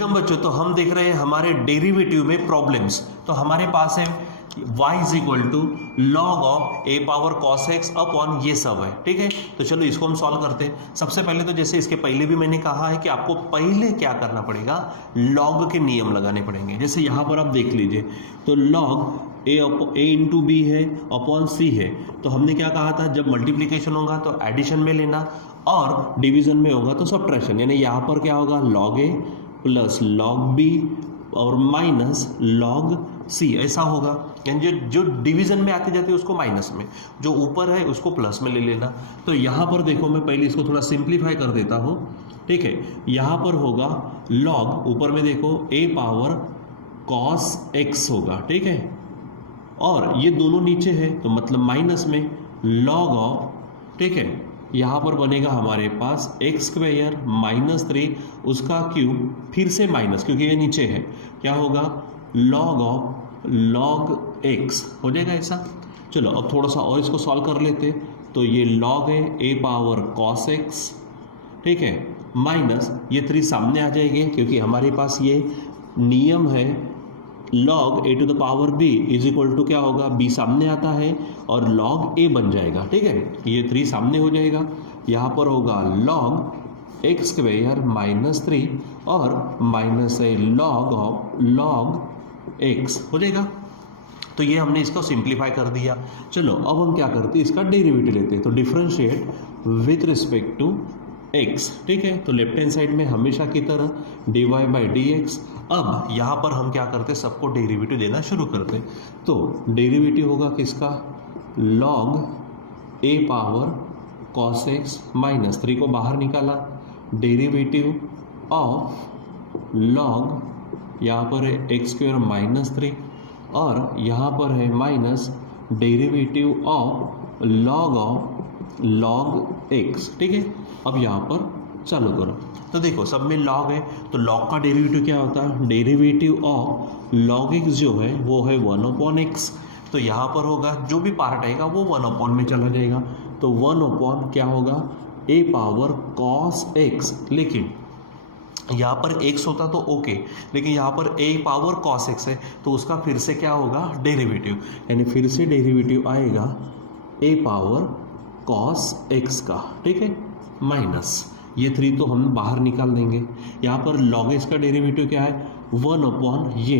Welcome बच्चों। तो हम देख रहे हैं हमारे डेरिवेटिव में प्रॉब्लम्स। तो हमारे पास है y is equal to log of a power cos x upon ये सब है, ठीक है। तो चलो इसको हम सॉल्व करते हैं। सबसे पहले तो जैसे इसके पहले भी मैंने कहा है कि आपको पहले क्या करना पड़ेगा, लॉग के नियम लगाने पड़ेंगे। जैसे यहाँ पर आप देख लीजिए, तो लॉग ए इंटू बी है अपॉन सी है। तो हमने क्या कहा था, जब मल्टीप्लीकेशन होगा तो एडिशन में लेना और डिवीजन में होगा तो सब्ट्रैक्शन, यानी यहाँ पर क्या होगा लॉग ए प्लस लॉग बी और माइनस लॉग सी, ऐसा होगा। यानी जो डिवीजन में आते जाते हैं उसको माइनस में, जो ऊपर है उसको प्लस में ले लेना। तो यहाँ पर देखो, मैं पहले इसको थोड़ा सिंप्लीफाई कर देता हूँ, ठीक है। यहाँ पर होगा लॉग, ऊपर में देखो ए पावर कॉस एक्स होगा, ठीक है, और ये दोनों नीचे है तो मतलब माइनस में लॉग ऑफ, ठीक है, यहाँ पर बनेगा हमारे पास एक्स स्क्वायर माइनस 3 उसका क्यूब, फिर से माइनस क्योंकि ये नीचे है, क्या होगा लॉग ऑफ लॉग एक्स हो जाएगा ऐसा। चलो अब थोड़ा सा और इसको सॉल्व कर लेते। तो ये लॉग है ए पावर कॉस एक्स, ठीक है, माइनस ये 3 सामने आ जाएंगे क्योंकि हमारे पास ये नियम है log a to the power b is equal to क्या होगा, बी सामने आता है और लॉग ए बन जाएगा, ठीक है। ये 3 सामने हो जाएगा, यहाँ पर होगा लॉग एक्स स्क्वायर माइनस 3 और माइनस है लॉग ऑफ लॉग एक्स हो जाएगा। तो ये हमने इसको सिंप्लीफाई कर दिया। चलो अब हम क्या करते हैं, इसका डेरिवेटिव लेते हैं। तो differentiate with respect to x, ठीक है। तो लेफ्ट हैंड साइड में हमेशा की तरह dy बाई डी एक्स। अब यहाँ पर हम क्या करते हैं, सबको डेरिवेटिव देना शुरू करते हैं। तो डेरिवेटिव होगा किसका, लॉग ए पावर कॉस एक्स माइनस 3 को बाहर निकाला, डेरिवेटिव ऑफ लॉग, यहाँ पर है एक्स स्क्वायर माइनस 3 और यहाँ पर है minus derivative of log x, ठीक है। अब यहाँ पर चालू करो। तो देखो सब में लॉग है, तो लॉग का डेरिवेटिव क्या होता है, डेरिवेटिव ऑफ लॉग एक्स जो है वो है 1 अपॉन एक्स। तो यहाँ पर होगा जो भी पार्ट आएगा वो 1 अपॉन में चला जाएगा। तो 1 अपॉन क्या होगा ए पावर कॉस एक्स, लेकिन यहाँ पर एक्स होता तो ओके, लेकिन यहाँ पर ए पावर कॉस एक्स है तो उसका फिर से क्या होगा डेरिवेटिव, यानी फिर से डेरिवेटिव आएगा ए पावर कॉस एक्स का, ठीक है, माइनस ये 3 तो हम बाहर निकाल देंगे। यहाँ पर लॉग एक्स का डेरिवेटिव क्या है 1 अपॉन ये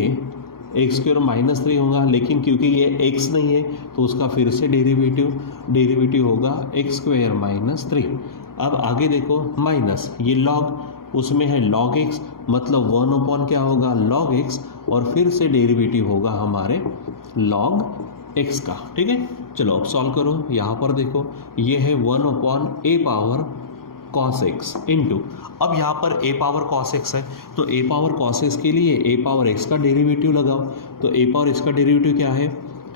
एक्स स्क्वायर माइनस 3 होगा, लेकिन क्योंकि ये एक्स नहीं है तो उसका फिर से डेरिवेटिव होगा एक्स स्क्वायर माइनस 3। अब आगे देखो माइनस ये लॉग, उसमें है लॉग एक्स, मतलब 1 अपॉन क्या होगा लॉग एक्स और फिर से डेरिवेटिव होगा हमारे लॉग एक्स का, ठीक है। चलो अब सॉल्व करो। यहाँ पर देखो ये है 1 अपॉन ए पावर कॉस एक्स इंटू, अब यहाँ पर ए पावर कॉस एक्स है तो ए पावर कॉस एक्स के लिए ए पावर एक्स का डेरिवेटिव लगाओ। तो ए पावर एक्स का डेरिवेटिव क्या है,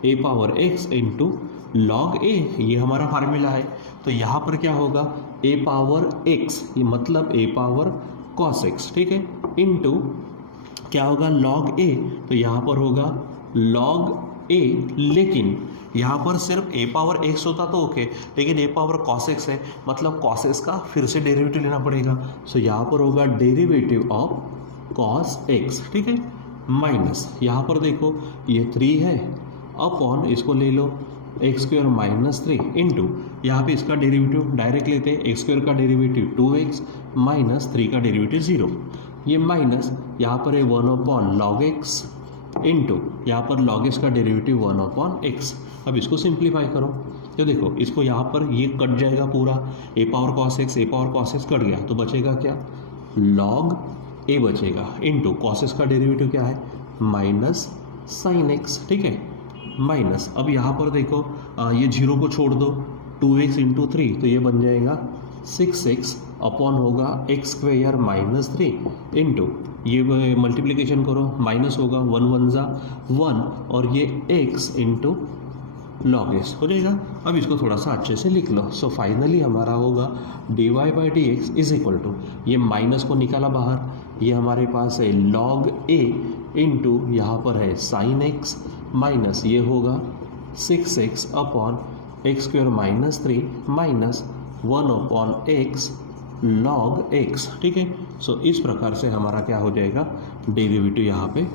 ए पावर एक्स इंटू लॉग ए, ये हमारा फार्मूला है। तो यहाँ पर क्या होगा ए पावर एक्स, ये मतलब ए पावर कॉस एक्स, ठीक है, इंटू क्या होगा लॉग ए। तो यहाँ पर होगा लॉग ए, लेकिन यहाँ पर सिर्फ ए पावर एक्स होता तो ओके, लेकिन ए पावर कॉस एक्स है मतलब कॉस एक्स का फिर से डेरिवेटिव लेना पड़ेगा। सो यहाँ पर होगा डेरिवेटिव ऑफ कॉस एक्स, ठीक है, माइनस यहाँ पर देखो ये 3 है अपॉन इसको ले लो एक्स स्क्वायर माइनस 3 इंटू यहाँ पे इसका डेरिवेटिव डायरेक्ट लेते हैं, एक्स स्क्वायर का डेरिवेटिव 2x माइनस 3 का डेरिवेटिव 0, ये माइनस यहाँ पर है 1 अपॉन लॉग एक्स इंटू यहाँ पर लॉग एक्स का डेरिवेटिव 1 अपॉन एक्स। अब इसको सिंप्लीफाई करो तो देखो इसको यहाँ पर ये कट जाएगा पूरा, ए पावर कॉस एक्स कट गया तो बचेगा क्या लॉग ए बचेगा इंटू कॉस एक्स का डेरिवेटिव क्या है माइनस साइन एक्स, ठीक है, माइनस। अब यहाँ पर देखो ये 0 को छोड़ दो, 2x इंटू 3 तो ये बन जाएगा 6x अपॉन होगा एक्स स्क्वायर माइनस 3 इंटू ये मल्टीप्लिकेशन करो, माइनस होगा 1 1 जा 1 और ये x इंटू लॉग एक्स हो जाएगा। अब इसको थोड़ा सा अच्छे से लिख लो। सो फाइनली हमारा होगा dy by d x is equal to, ये माइनस को निकाला बाहर, ये हमारे पास है लॉग ए इंटू यहाँ पर है साइन एक्स माइनस ये होगा 6x upon x square minus 3 minus 1 upon x log x, ठीक है। सो इस प्रकार से हमारा क्या हो जाएगा, डेरिवेटिव यहाँ पे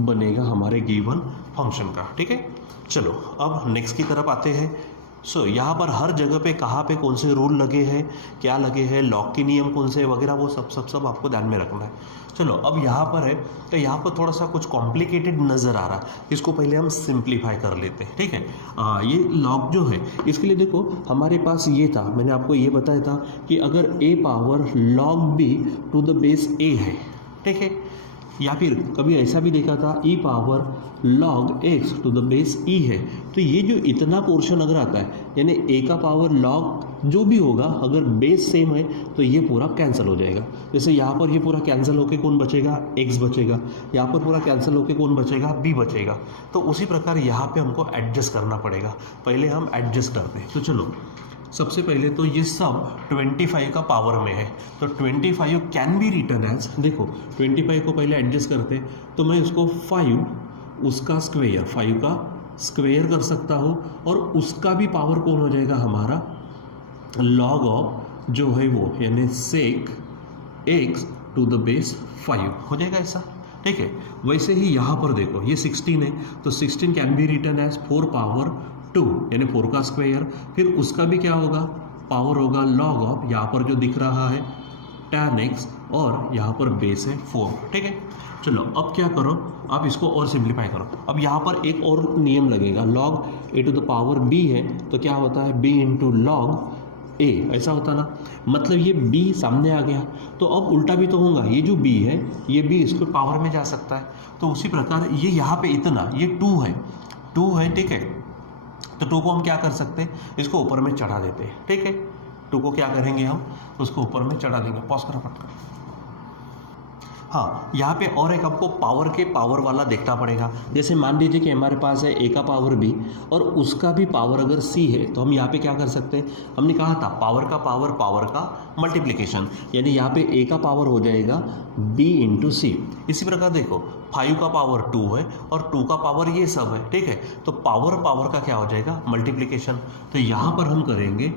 बनेगा हमारे गिवन फंक्शन का, ठीक है। चलो अब नेक्स्ट की तरफ आते हैं। सो यहाँ पर हर जगह पे कहाँ पे कौन से रूल लगे हैं, क्या लगे हैं, लॉग के नियम कौन से वगैरह, वो सब आपको ध्यान में रखना है। चलो अब यहाँ पर है तो यहाँ पर थोड़ा सा कुछ कॉम्प्लिकेटेड नज़र आ रहा है, इसको पहले हम सिंप्लीफाई कर लेते हैं, ठीक है। ये लॉग जो है इसके लिए देखो हमारे पास ये था, मैंने आपको ये बताया था कि अगर a power log b to the base a है, ठीक है, या फिर कभी ऐसा भी देखा था e power log x to the base e है, तो ये जो इतना पोर्शन अगर आता है यानी a का पावर log जो भी होगा अगर बेस सेम है तो ये पूरा कैंसिल हो जाएगा। जैसे यहाँ पर ये पूरा कैंसिल होके कौन बचेगा, x बचेगा, यहाँ पर पूरा कैंसिल होके कौन बचेगा, b बचेगा। तो उसी प्रकार यहाँ पे हमको एडजस्ट करना पड़ेगा, पहले हम एडजस्ट करते हैं। तो चलो सबसे पहले तो ये सब 25 का पावर में है, तो 25 कैन बी रिटर्न एज, देखो 25 को पहले एडजस्ट करते तो मैं इसको 5 उसका स्क्वेयर, 5 का स्क्वेयर कर सकता हूँ और उसका भी पावर कौन हो जाएगा हमारा log ऑफ जो है वो यानी sec x to the base 5 हो जाएगा ऐसा, ठीक है। वैसे ही यहाँ पर देखो ये 16 है तो 16 can be return as 4 power 2 यानी 4 का स्क्वायर, फिर उसका भी क्या होगा पावर होगा log ऑफ यहाँ पर जो दिख रहा है tan x और यहाँ पर बेस है 4, ठीक है। चलो अब क्या करो, आप इसको और सिंप्लीफाई करो। अब यहाँ पर एक और नियम लगेगा, log a to the power b है तो क्या होता है b इंटू log a, ऐसा होता ना, मतलब ये b सामने आ गया तो अब उल्टा भी तो होगा, ये जो b है ये b इसको पावर में जा सकता है। तो उसी प्रकार ये यहाँ पे इतना ये 2 है, ठीक है। तो 2 को हम क्या कर सकते हैं, इसको ऊपर में चढ़ा देते हैं, ठीक है। 2 को क्या करेंगे हम, उसको ऊपर में चढ़ा देंगे। पॉज करो फटकर। हाँ यहाँ पे और एक आपको पावर के पावर वाला देखना पड़ेगा। जैसे मान लीजिए कि हमारे पास है a का पावर b और उसका भी पावर अगर c है तो हम यहाँ पे क्या कर सकते हैं, हमने कहा था पावर का मल्टीप्लिकेशन, यानी यहाँ पे a का पावर हो जाएगा b इंटू सी। इसी प्रकार देखो 5 का पावर 2 है और 2 का पावर ये सब है, ठीक है। तो पावर का क्या हो जाएगा मल्टीप्लिकेशन, तो यहाँ पर हम करेंगे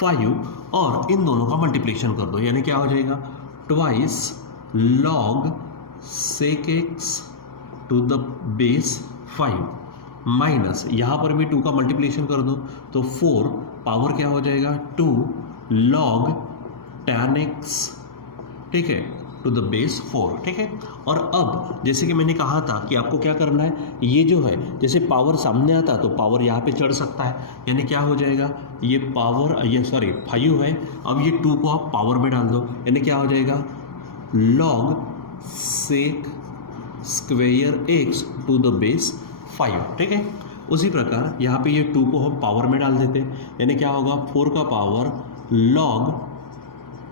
5 और इन दोनों का मल्टीप्लिकेशन कर दो, यानी क्या हो जाएगा twice log sec x to the base 5 minus यहाँ पर भी 2 का मल्टीप्लिकेशन कर दो तो 4 पावर क्या हो जाएगा 2 log tan x, ठीक है, टू द बेस 4, ठीक है। और अब जैसे कि मैंने कहा था कि आपको क्या करना है, ये जो है जैसे पावर सामने आता तो पावर यहाँ पे चढ़ सकता है, यानी क्या हो जाएगा ये पावर ये 5 है, अब ये 2 को आप पावर में डाल दो, यानी क्या हो जाएगा log sec square x to the base 5, ठीक है। उसी प्रकार यहाँ पे ये 2 को हम पावर में डाल देते हैं, यानी क्या होगा 4 का power log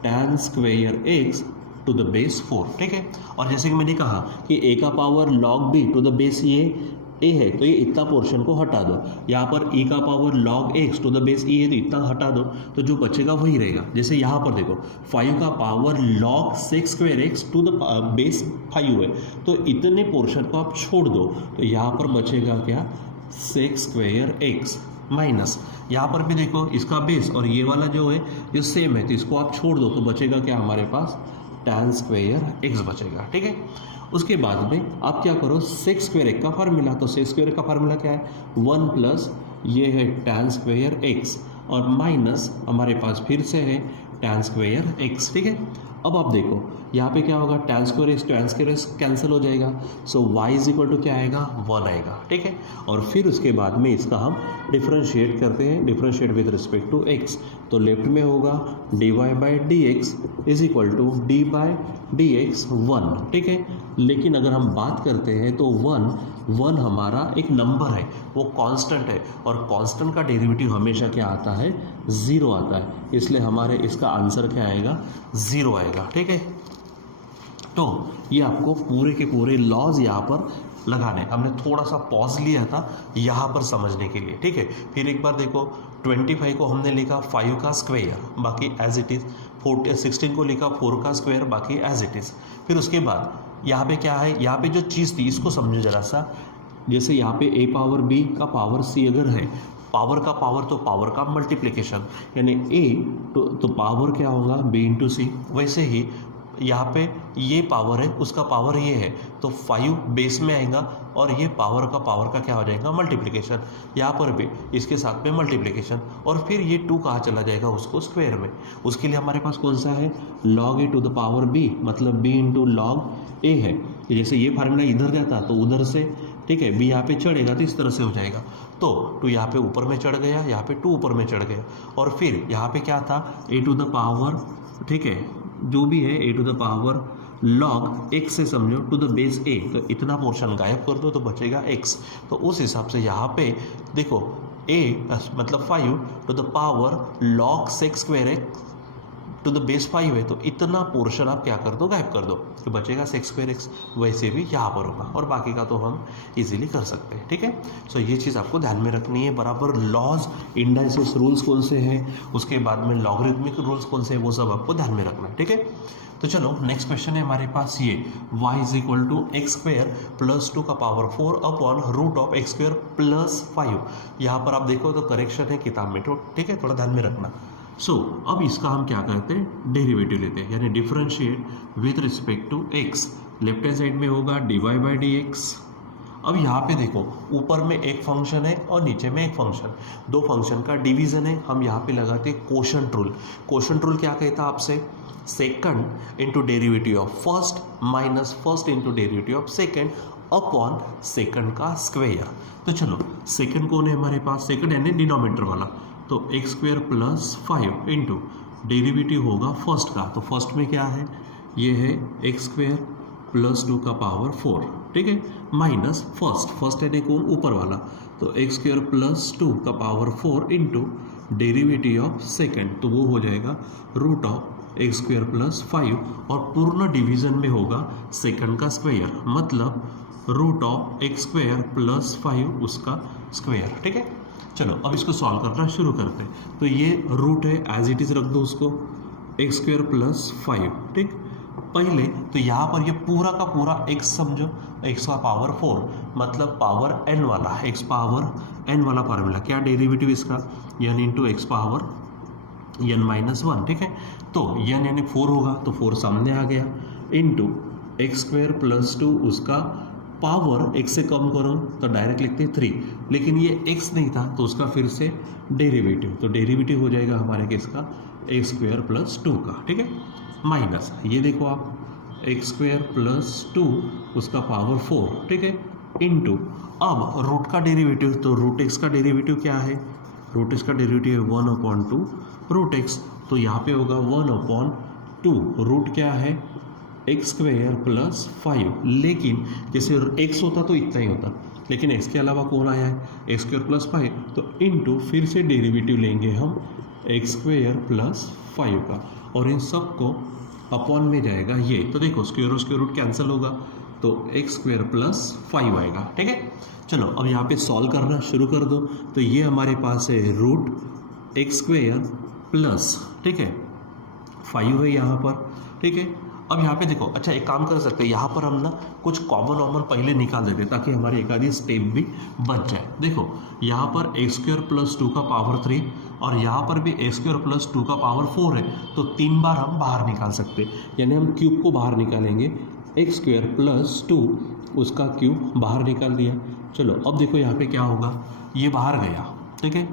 tan square x to the base 4, ठीक है। और जैसे कि मैंने कहा कि a का power log b to the base ये a है तो ये इतना पोर्शन को हटा दो, यहाँ पर e का power log x to the base e है तो इतना हटा दो, तो जो बचेगा वही रहेगा। जैसे यहाँ पर देखो 5 का power log sec square x to the base 5 है तो इतने पोर्शन को आप छोड़ दो, तो यहाँ पर बचेगा क्या sec स्क्वेयर x माइनस यहाँ पर भी देखो इसका बेस और ये वाला जो है ये सेम है तो इसको आप छोड़ दो तो बचेगा क्या हमारे पास tan स्क्वेयर x बचेगा, ठीक है। उसके बाद में आप क्या करो sec स्क्वेयर x का फार्मूला, तो sec स्क्वेयर का फार्मूला क्या है 1 प्लस ये है tan स्क्वेयर x और माइनस हमारे पास फिर से है tan स्क्वेयर x, ठीक है। अब आप देखो यहाँ पे क्या होगा tan स्क्वेयर x कैंसिल हो जाएगा, सो y इज इक्वल टू क्या आएगा 1 आएगा, ठीक है। और फिर उसके बाद में इसका हम डिफ्रेंशिएट करते हैं, differentiate with respect to x, तो लेफ्ट में होगा dy by d x is equal to d by d x 1, ठीक है। लेकिन अगर हम बात करते हैं तो 1 हमारा एक नंबर है, वो कांस्टेंट है और कांस्टेंट का डेरिवेटिव हमेशा क्या आता है 0 आता है, इसलिए हमारे इसका आंसर क्या आएगा 0 आएगा, ठीक है। तो ये आपको पूरे के पूरे लॉज यहाँ पर लगाने, हमने थोड़ा सा पॉज लिया था यहाँ पर समझने के लिए, ठीक है। फिर एक बार देखो 25 को हमने लिखा 5 का स्क्वायर बाकी एज इट इज़, 16 को लिखा 4 का स्क्वायर बाकी एज इट इज़। फिर उसके बाद यहाँ पे क्या है, यहाँ पे जो चीज़ थी इसको समझो ज़रा सा, जैसे यहाँ पे a पावर b का पावर c अगर है पावर का पावर तो पावर का मल्टीप्लिकेशन, यानी ए तो पावर क्या होगा बी इंटू सी। वैसे ही यहाँ पे ये पावर है, उसका पावर ये है, तो 5 बेस में आएगा और ये पावर का क्या हो जाएगा मल्टीप्लिकेशन। यहाँ पर भी इसके साथ में मल्टीप्लिकेशन, और फिर ये 2 कहाँ चला जाएगा उसको स्क्वायर में। उसके लिए हमारे पास कौन सा है log a to the power b, मतलब b इंटू लॉग ए है। जैसे ये फार्मूला इधर जाता तो उधर से, ठीक है, b यहाँ पे चढ़ेगा तो इस तरह से हो जाएगा, तो 2 यहाँ पे ऊपर में चढ़ गया, यहाँ पे 2 ऊपर में चढ़ गया, और फिर यहाँ पे क्या था a टू द पावर, ठीक है, जो भी है a to the power log x से समझो टू द बेस a, तो इतना पोर्शन गायब कर दो तो बचेगा x। तो उस हिसाब से यहाँ पे देखो a मतलब 5 to the power log sec square x to the base 5 है, तो इतना पोर्शन आप क्या कर दो गायब कर दो, तो बचेगा सेक स्क्वायर एक्स। वैसे भी यहाँ पर होगा, और बाकी का तो हम इजीली कर सकते हैं, ठीक है। सो ये चीज़ आपको ध्यान में रखनी है बराबर। लॉज इंडाइसिस रूल्स कौन से हैं, उसके बाद में लॉगरिथमिक रूल्स कौन से हैं, वो सब आपको ध्यान में रखना है, ठीक है। तो चलो नेक्स्ट क्वेश्चन है हमारे पास ये y is equal to x square plus 2 का power 4 upon root of x square plus 5। यहाँ पर आप देखो तो करेक्शन है किताब में, तो ठीक है, थोड़ा ध्यान में रखना। सो अब इसका हम क्या करते हैं डेरिवेटिव लेते हैं, यानी differentiate with respect to x। Left hand side में होगा dy बाई डी एक्स। अब यहाँ पे देखो ऊपर में एक फंक्शन है और नीचे में एक फंक्शन, दो फंक्शन का डिवीजन है। हम यहाँ पे लगाते हैं कोशेंट रूल। कोशेंट रूल क्या कहता है आपसे, second into derivative of first minus first into derivative of second upon second का स्क्वायर। तो चलो सेकंड कौन है हमारे पास, सेकंड यानी डिनोमिनेटर वाला, तो x square plus 5 into derivative होगा फर्स्ट का, तो फर्स्ट में क्या है, ये है एक्स स्क्वायर प्लस 2 का पावर 4, ठीक है, माइनस फर्स्ट यानी कौन ऊपर वाला, तो एक्स स्क्वायर प्लस 2 का power 4 into derivative of second, तो वो हो जाएगा root of x square plus 5, और पूर्ण डिवीजन में होगा सेकंड का स्क्वायर, मतलब root of x square plus 5 उसका स्क्वायर, ठीक है। चलो अब इसको सॉल्व करना शुरू करते हैं। तो ये रूट है, एज इट इज रख दो उसको, एक्स स्क्वायर प्लस 5, ठीक। पहले तो यहाँ पर ये पूरा का पूरा x समझो, x का पावर 4 मतलब पावर n वाला, x पावर n वाला फार्मूला, क्या डेरिवेटिव इसका n into x power n minus 1, ठीक है। तो n यानी 4 होगा, तो 4 सामने आ गया, इंटू एक्स स्क्वायर प्लस 2 उसका पावर x से कम करो तो डायरेक्ट लिखते हैं 3, लेकिन ये x नहीं था तो उसका फिर से डेरिवेटिव, तो डेरिवेटिव हो जाएगा हमारे केस का एक्स स्क्वायर प्लस 2 का, ठीक है, माइनस ये देखो आप एक्स स्क्वायर प्लस 2 उसका पावर 4, ठीक है, इंटू अब रूट का डेरिवेटिव, तो रूट एक्स का डेरिवेटिव क्या है, रूट एक्स का डेरिवेटिव है 1/2 रूट एक्स, तो यहाँ पे होगा 1/2, रूट क्या है एक्स स्क्वायर प्लस 5, लेकिन जैसे एक्स होता तो इतना ही होता, लेकिन एक्स के अलावा कौन आया है एक्स स्क्वायर प्लस 5, तो इंटू फिर से डेरिवेटिव लेंगे हम एक्स स्क्वायर प्लस 5 का, और इन सब को अपॉन में जाएगा ये, तो देखो स्क्वायर और स्क्वायर रूट कैंसिल होगा, तो एक्स स्क्वायर प्लस 5 आएगा, ठीक है। चलो अब यहाँ पे सॉल्व करना शुरू कर दो, तो ये हमारे पास है रूट एक्स स्क्वायर प्लस, ठीक है, 5 है यहाँ पर, ठीक है। अब यहाँ पे देखो, अच्छा एक काम कर सकते हैं, यहाँ पर हम ना कुछ कॉमन पहले निकाल देते ताकि हमारी एक आधी स्टेप भी बच जाए। देखो यहाँ पर एक्स स्क्वायर प्लस 2 का पावर 3 और यहाँ पर भी एक्स स्क्वायर प्लस 2 का पावर 4 है, तो 3 बार हम बाहर निकाल सकते हैं, यानी हम क्यूब को बाहर निकालेंगे, एक्स स्क्वायर प्लस 2 उसका क्यूब बाहर निकाल दिया। चलो अब देखो यहाँ पे क्या होगा, ये बाहर गया, ठीक है,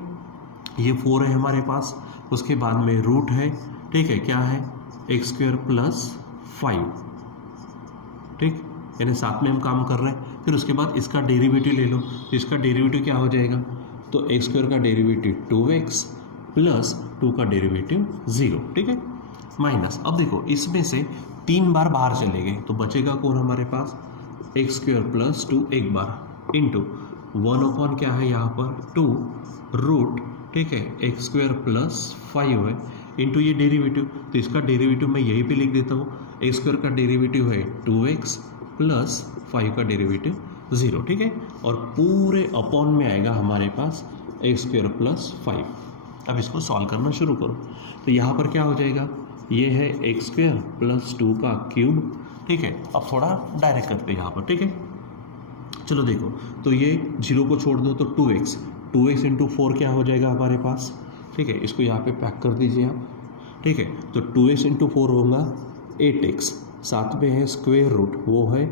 ये 4 है हमारे पास, उसके बाद में रूट है, ठीक है, क्या है एक्स स्क्वायर प्लस 5, ठीक, यानी साथ में हम काम कर रहे हैं। फिर उसके बाद इसका डेरिवेटिव ले लो, तो इसका डेरिवेटिव क्या हो जाएगा, तो एक्स स्क्वायर का डेरिवेटिव 2x प्लस 2 का डेरिवेटिव 0, ठीक है, माइनस, अब देखो इसमें से 3 बार बाहर चले गए, तो बचेगा कौन हमारे पास एक्स स्क्वायर प्लस 2 एक बार, इंटू 1/, क्या है यहाँ पर 2 रूट, ठीक है, एक्स स्क्वायर प्लस 5 है, इंटू ये डेरिवेटिव, तो इसका डेरिवेटिव मैं यहीं पे लिख देता हूँ, एक्स स्क्वायर का डेरिवेटिव है 2x प्लस 5 का डेरिवेटिव 0, ठीक है, और पूरे अपॉन में आएगा हमारे पास एक्स स्क्वायर प्लस 5। अब इसको सॉल्व करना शुरू करो, तो यहाँ पर क्या हो जाएगा, ये है एक्स स्क्वायर प्लस 2 का क्यूब, ठीक है। अब थोड़ा डायरेक्ट करते हैं यहाँ पर, ठीक है। चलो देखो, तो ये 0 को छोड़ दो तो 2x 2x इंटू 4 क्या हो जाएगा हमारे पास, ठीक है, इसको यहाँ पे पैक कर दीजिए आप, ठीक है। तो 2x इंटू 4 होगा 8x, साथ में है स्क्वेयर रूट, वो है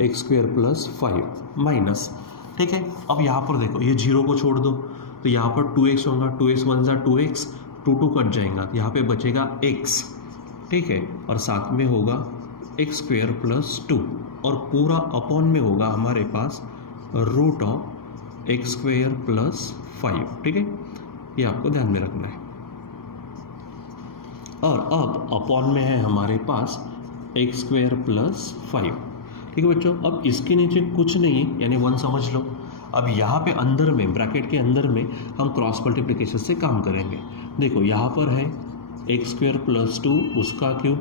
एक्स स्क्वेयर प्लस 5 माइनस, ठीक है। अब यहाँ पर देखो ये 0 को छोड़ दो, तो यहाँ पर 2x होगा, 2x 1 जा 2x, 2 कट जाएगा, यहाँ पे बचेगा x, ठीक है, और साथ में होगा एक्स स्क्वेयर प्लस 2, और पूरा अपॉन में होगा हमारे पास root of x square plus 5, ठीक है, ये आपको ध्यान में रखना है। और अब अपॉन में है हमारे पास एक्स स्क्वेयर प्लस 5, ठीक है बच्चों। अब इसके नीचे कुछ नहीं है, यानी 1 समझ लो। अब यहाँ पे अंदर में ब्रैकेट के अंदर में हम क्रॉस मल्टीप्लिकेशन से काम करेंगे। देखो यहाँ पर है एक्स स्क्वेयर प्लस 2 उसका क्यूब,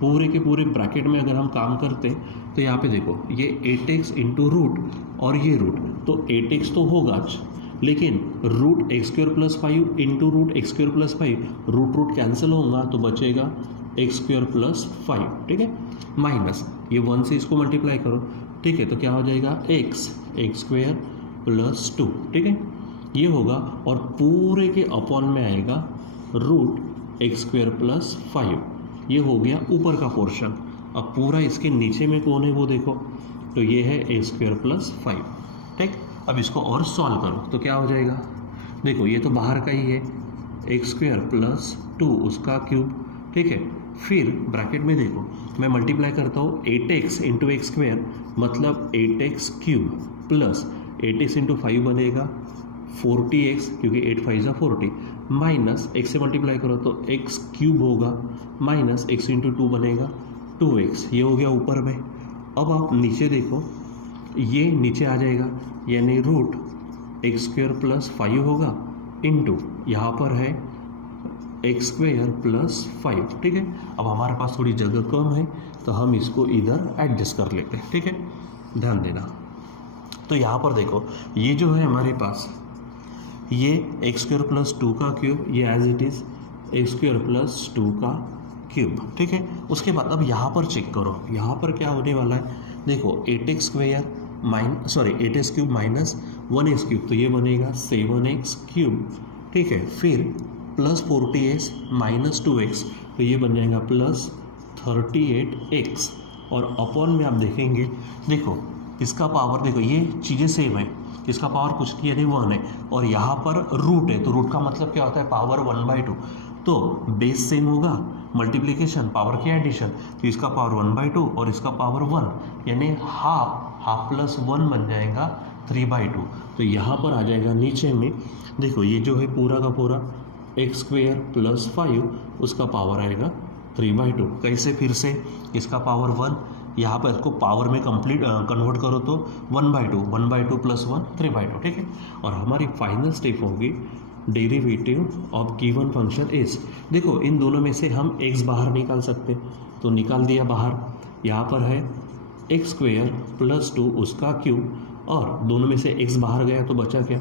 पूरे के पूरे ब्रैकेट में अगर हम काम करते तो यहाँ पे देखो ये 8x इंटू रूट और ये रूट, तो 8x तो होगा, लेकिन root x square plus 5 into root x square plus 5, root root cancel होगा तो बचेगा एक्स स्क्वेयर प्लस 5, ठीक है, माइनस ये 1 से इसको मल्टीप्लाई करो, ठीक है, तो क्या हो जाएगा एक्स स्क्वेयर प्लस 2, ठीक है, ये होगा, और पूरे के अपॉन में आएगा रूट एक्स स्क्वेयर प्लस 5, ये हो गया ऊपर का पोर्शन। अब पूरा इसके नीचे में कौन है वो देखो, तो ये है एक्स स्क्वेयर प्लस 5, ठीक। अब इसको और सॉल्व करो तो क्या हो जाएगा, देखो ये तो बाहर का ही है, एक्स स्क्वेयर प्लस 2 उसका क्यूब, ठीक है, फिर ब्रैकेट में देखो मैं मल्टीप्लाई करता हूँ 8x इंटू एक्स स्क्वेयर मतलब 8x cube plus 8x into 5 बनेगा 40x, क्योंकि 8 5 जा 40, माइनस x से मल्टीप्लाई करो तो x क्यूब होगा, माइनस x इंटू 2 बनेगा 2x, ये हो गया ऊपर में। अब आप नीचे देखो, ये नीचे आ जाएगा, यानी रूट एक्स स्क्वेयर प्लस 5 होगा इंटू यहाँ पर है एक्स स्क्वेयर प्लस 5, ठीक है। अब हमारे पास थोड़ी जगह कम है तो हम इसको इधर एडजस्ट कर लेते हैं, ठीक है, ध्यान देना। तो यहाँ पर देखो ये जो है हमारे पास ये एक्स स्क्वेयर प्लस 2 का क्यूब, ये as it is x square plus 2 का क्यूब, ठीक है। उसके बाद अब यहाँ पर चेक करो, यहाँ पर क्या होने वाला है, देखो 8x square 8x cube minus 1x cube, तो ये बनेगा 7x क्यूब, ठीक है, फिर प्लस 40x माइनस 2x, तो ये बन जाएगा प्लस 38x, और अपॉन में आप देखेंगे, देखो इसका पावर देखो ये चीज़ें सेम है, इसका पावर कुछ की यानी 1 है, और यहाँ पर रूट है, तो रूट का मतलब क्या होता है पावर 1/2, तो बेस सेम होगा, मल्टीप्लिकेशन पावर की एडिशन, तो इसका पावर 1/2 और इसका पावर 1, यानी हाफ प्लस 1 बन जाएगा 3/2। तो यहाँ पर आ जाएगा नीचे में, देखो ये जो है पूरा का पूरा एक्स स्क्वेयर प्लस 5 उसका पावर आएगा 3/2। कैसे, फिर से इसका पावर 1, यहाँ पर इसको पावर में कन्वर्ट करो तो 1/2 प्लस 1 3/2, ठीक है। और हमारी फाइनल स्टेप होगी derivative of given function is, देखो इन दोनों में से हम x बाहर निकाल सकते, तो निकाल दिया बाहर, यहाँ पर है एक्स स्क्वेयर प्लस 2 उसका क्यूब, और दोनों में से x बाहर गया तो बचा क्या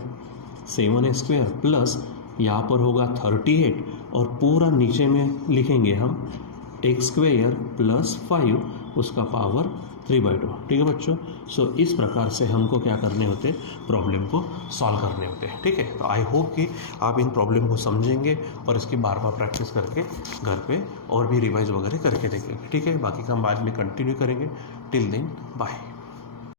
7x स्क्वेयर प्लस यहाँ पर होगा 38, और पूरा नीचे में लिखेंगे हम एक्स स्क्वेयर प्लस 5 उसका पावर 3/2, ठीक है बच्चों। सो इस प्रकार से हमको क्या करने होते हैं, प्रॉब्लम को सॉल्व करने होते हैं, ठीक है। तो आई होप कि आप इन प्रॉब्लम को समझेंगे और इसकी बार बार प्रैक्टिस करके घर पे और भी रिवाइज वगैरह करके देखेंगे, ठीक है। बाकी का हम बाद में कंटिन्यू करेंगे। Till then bye.